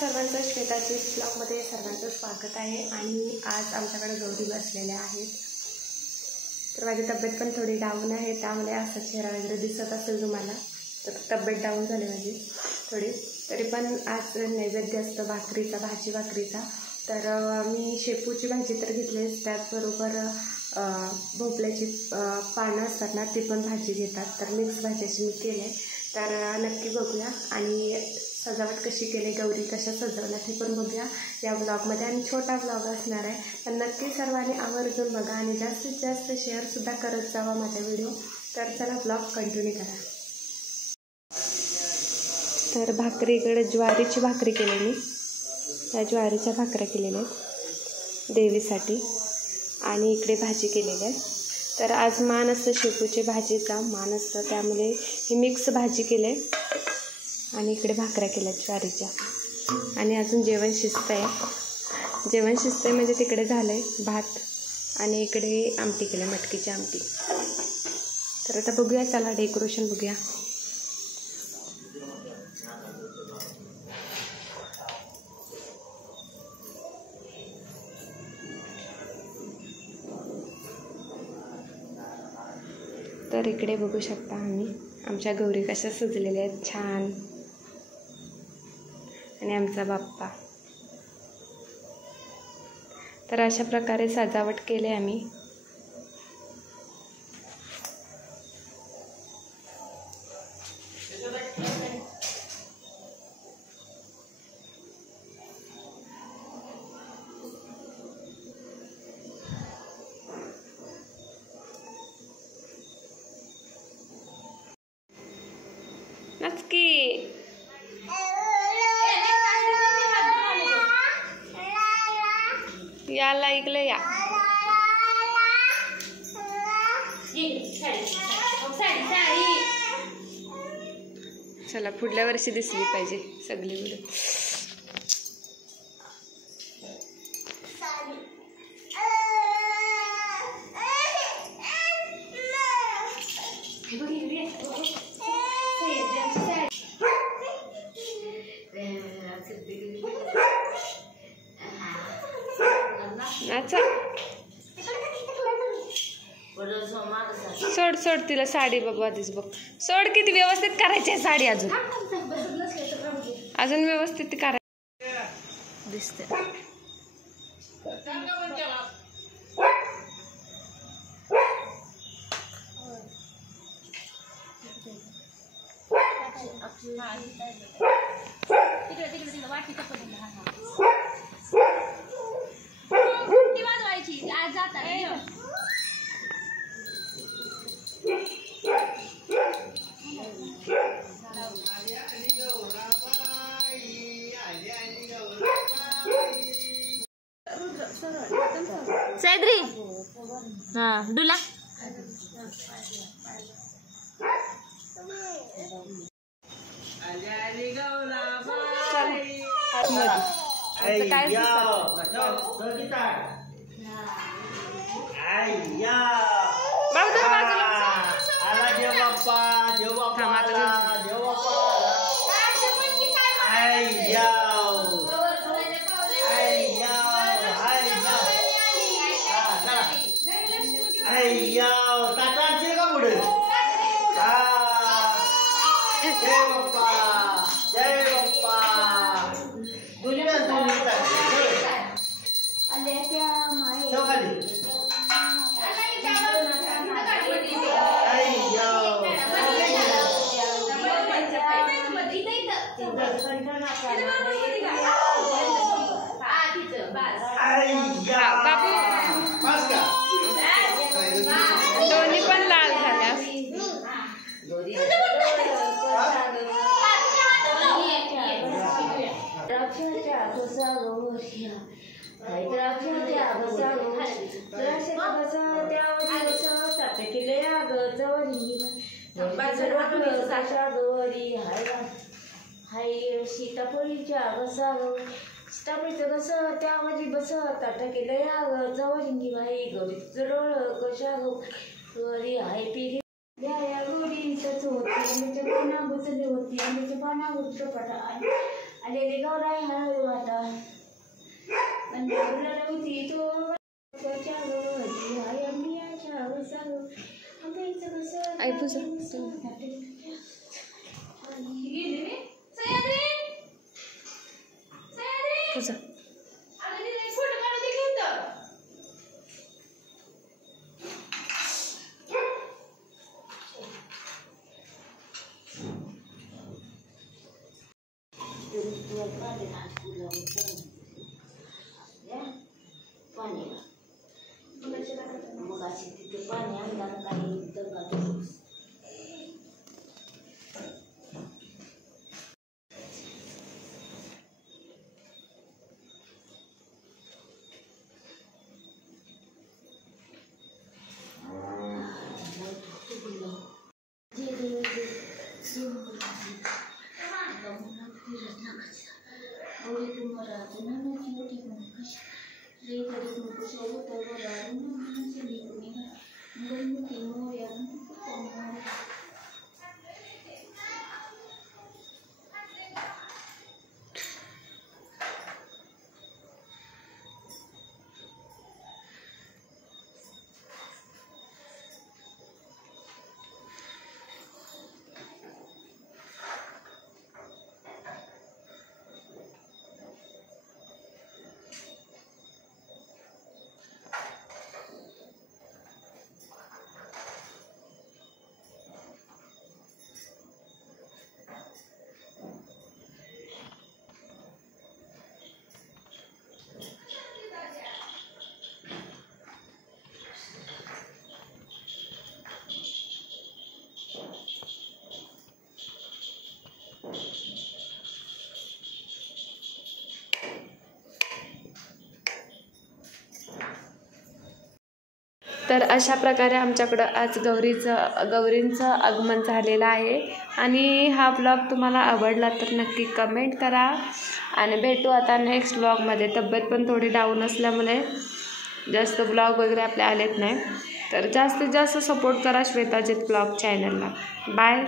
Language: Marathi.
सर्वांचं श्वेताची ब्लॉगमध्ये सर्वांचं स्वागत आहे। आणि आज आमच्याकडे गौरी बसलेल्या आहेत, तर माझी तब्येत पण थोडी डाऊन आहे, त्यामुळे असा चेहरा वगैरे दिसत असेल तुम्हाला। तर तब्येत डाऊन झाली माझी थोडी, तरी पण आज नैवेद्य असतं भाकरीचा। तर मी शेपूची भाजी तर घेतलीच, त्याचबरोबर भोपळ्याची पानं असतात ना, ती पण भाजी घेतात। तर मिक्स भाजी अशी मी केली आहे, तर नक्की बघूया। आणि सजावट कशी केली, गौरी कशा सजवल्या ते पण बघूया या ब्लॉगमध्ये। आणि छोटा ब्लॉग असणार आहे, पण नक्की सर्वांनी आवर्जून बघा आणि जास्तीत जास्त शेअरसुद्धा करत जावा माझा व्हिडिओ। तर चला ब्लॉग कंटिन्यू करा। तर भाकरीकडे ज्वारीची भाकरी केली मी, त्या ज्वारीच्या भाकऱ्या केलेल्या आहेत देवीसाठी, आणि इकडे भाजी केलेली आहे। तर आज मान असतं शेपूची भाजीचा मान असतं, त्यामुळे ही मिक्स भाजी केले आणि इकडे भाकऱ्या केल्या ज्वारीच्या। आणि अजून जेवण शिजतंय म्हणजे तिकडे झालं आहे भात, आणि इकडे आमटी केली मटकीची आमटी। तर आता बघूया, चला डेकोरेशन बघूया। तर इकडे बघू शकता आमच्या गौरी कशा सजलेल्या आहेत छान, आणि आमचा बाप्पा। तर अशा प्रकारे सजावट केली आम्ही। नक्की याला इकडे या। चला पुढल्या वर्षी दिसली पाहिजे सगळी मुलं। सोड तिला साडी बघू आधीच, बघ सोड, किती व्यवस्थित करायची आहे साडी, अजून व्यवस्थित करायची दिसते। सैद्री हाँ डुला दोन्ही पण लाल झाल्या। सीताफळीच्या सीताफळीचं कसं त्यामध्ये बस ताट केलं या जवळिंगी बाई गौरी जवळ कशा गौरी हाय पिरी या गोरीचं होती आंब्याच्या पाना गुंतली होती आंब्याच्या पाना गुंत पटा आलेले गौराई हळू वाटा नव्हती तो मग अशी तिथे पाणी आणलं काही तर अशा प्रकारे आमच्याकडं आज गौरींचं आगमन झालेलं आहे. आणि हा ब्लॉग तुम्हाला आवडला तर नक्की कमेंट करा आणि भेटू आता नेक्स्ट ब्लॉगमध्ये. तब्येत पण थोडी डाऊन असल्यामुळे जास्त ब्लॉग वगैरे आपले आलेत नाही. तर जास्तीत जास्त सपोर्ट करा श्वेताजित ब्लॉग चॅनलला. बाय.